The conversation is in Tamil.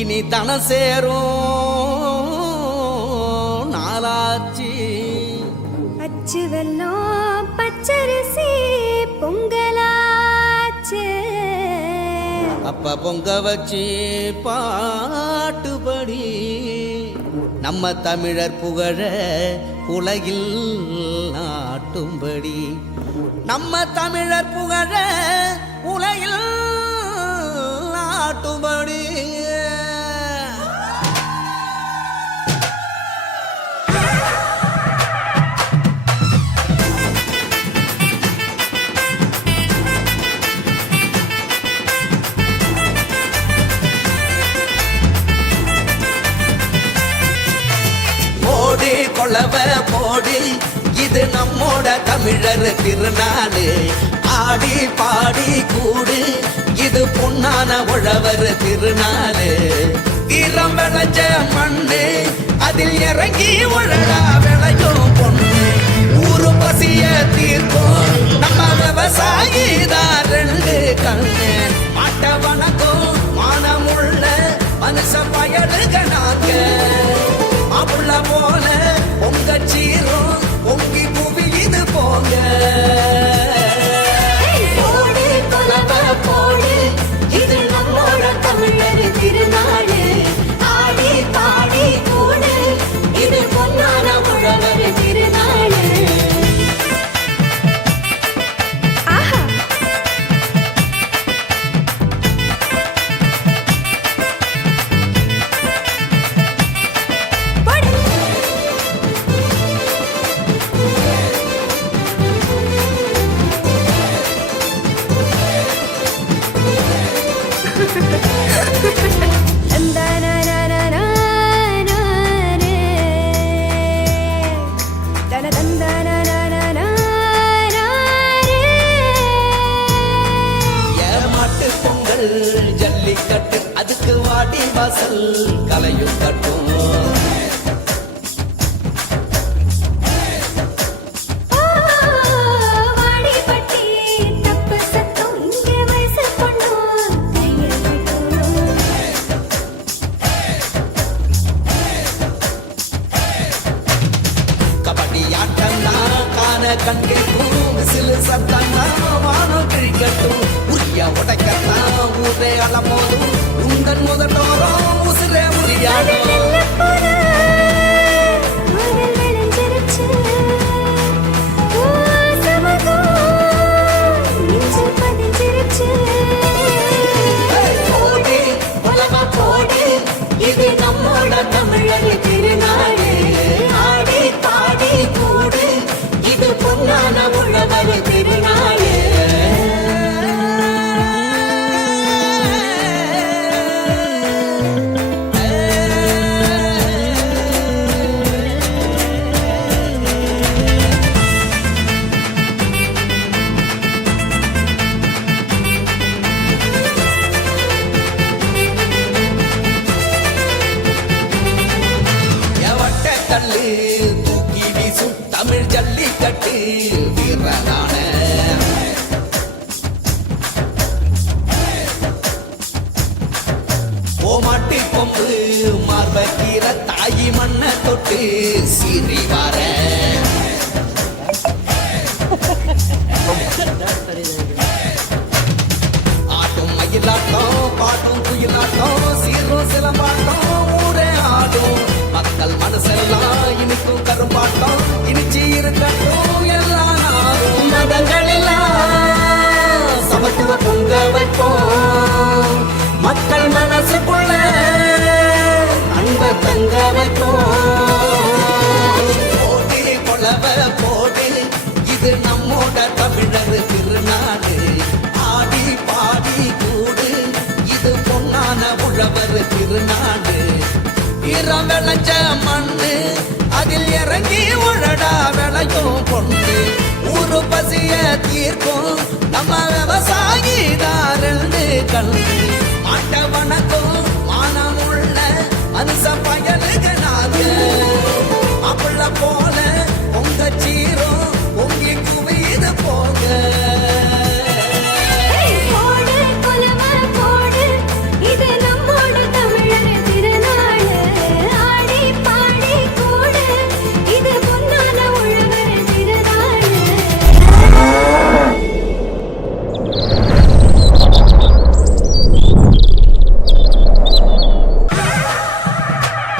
இனி தன சேரும் நாளாச்சு. அச்சு வெல்லம் பச்சரிசி பொங்கலாச்சு. அப்ப பொங்க வச்சு பாட்டுபடி நம்ம தமிழர் புகழ உலகில் நாட்டும்படி. நம்ம தமிழர் புகழ உலகில் நாட்டும்படி. கொளவ போடி இது நம்மோட தமிழர் திருநாளு. ஆடி பாடி கூடு இது பொன்னான உழவர் திருநாளு. வீரம் விளைஞ்ச மண்ணு அதில் இறங்கி உழடா விளையும் பொண்ணு. ஊரு பசிய தீர்க்கும் நம்ம விவசாயி தான் ரெண்டு கண்ணு. மாட்ட வணக்கம் மானமுள்ள மனுஷ பயலுக நாங்க. மாப்புள்ள போல பொங்க சீரும் பொங்கி புவி இது போங்க. போடு கொலவ போடு இது நம்மோட தமிழர் திருநாடு. ஆடி பாடி கூடு இது பொன்னான உழவர் திருநாடு. ஜல்லிக்கட்டு அதுக்கு வாடி வாசல் கலையும் கட்டும். கபடி ஆட்டம்னா காண கண்கேக்கும் விசிலு சத்தம்னா வானம் கிழிக்கட்டும். உரிய உடைக்கத்தான் ஊரே அளப்போதும் உந்தன் முதட்டோரும் உசிரே முடியாடும். இது நம்மோட தமிழர் திருநாடு. ஆடி பாடி கூடு இது பொன்னான உழவர் திருநாடு. தூக்கி வீசும் தமிழ் ஜல்லிக்கட்டு வீரனான. ஓமாட்டி கொம்பு மார்பக்கீர தாயி மண்ண தொட்டு சீறி வார. ஆட்டும் மயிலாட்டம் பாட்டும் குயிலாட்டம் சீரும் சிலம்பாட்டம் ஊரே ஆடும். மக்கள் மனசெல்லாம் இனிக்கும் கரும்பாட்டம் இனிச்சி இருக்கட்டும் எல்லா நாளும். மதங்கள் எல்லாம் சமத்துவ பொங்க வைப்போம். மக்கள் மனசுக்குள்ள அன்ப தங்க வைப்போம். போட்டி கொளவ போட்டி இது நம்மோட தமிழர் திருநாடு. ஆடி பாடி கூடு இது பொன்னான உழவர் திருநாடு. வீரம் விளைஞ்ச மண்ணு அதில் இறங்கி உழடா விளையும் பொண்ணு. ஊரு பசிய தீர்க்கும் நம்ம விவசாயி தான் ரெண்டு கண்ணு. மாட்ட வணக்கம் மானமுள்ள மனுஷ பயலுக நாங்க. மாப்புள்ள போல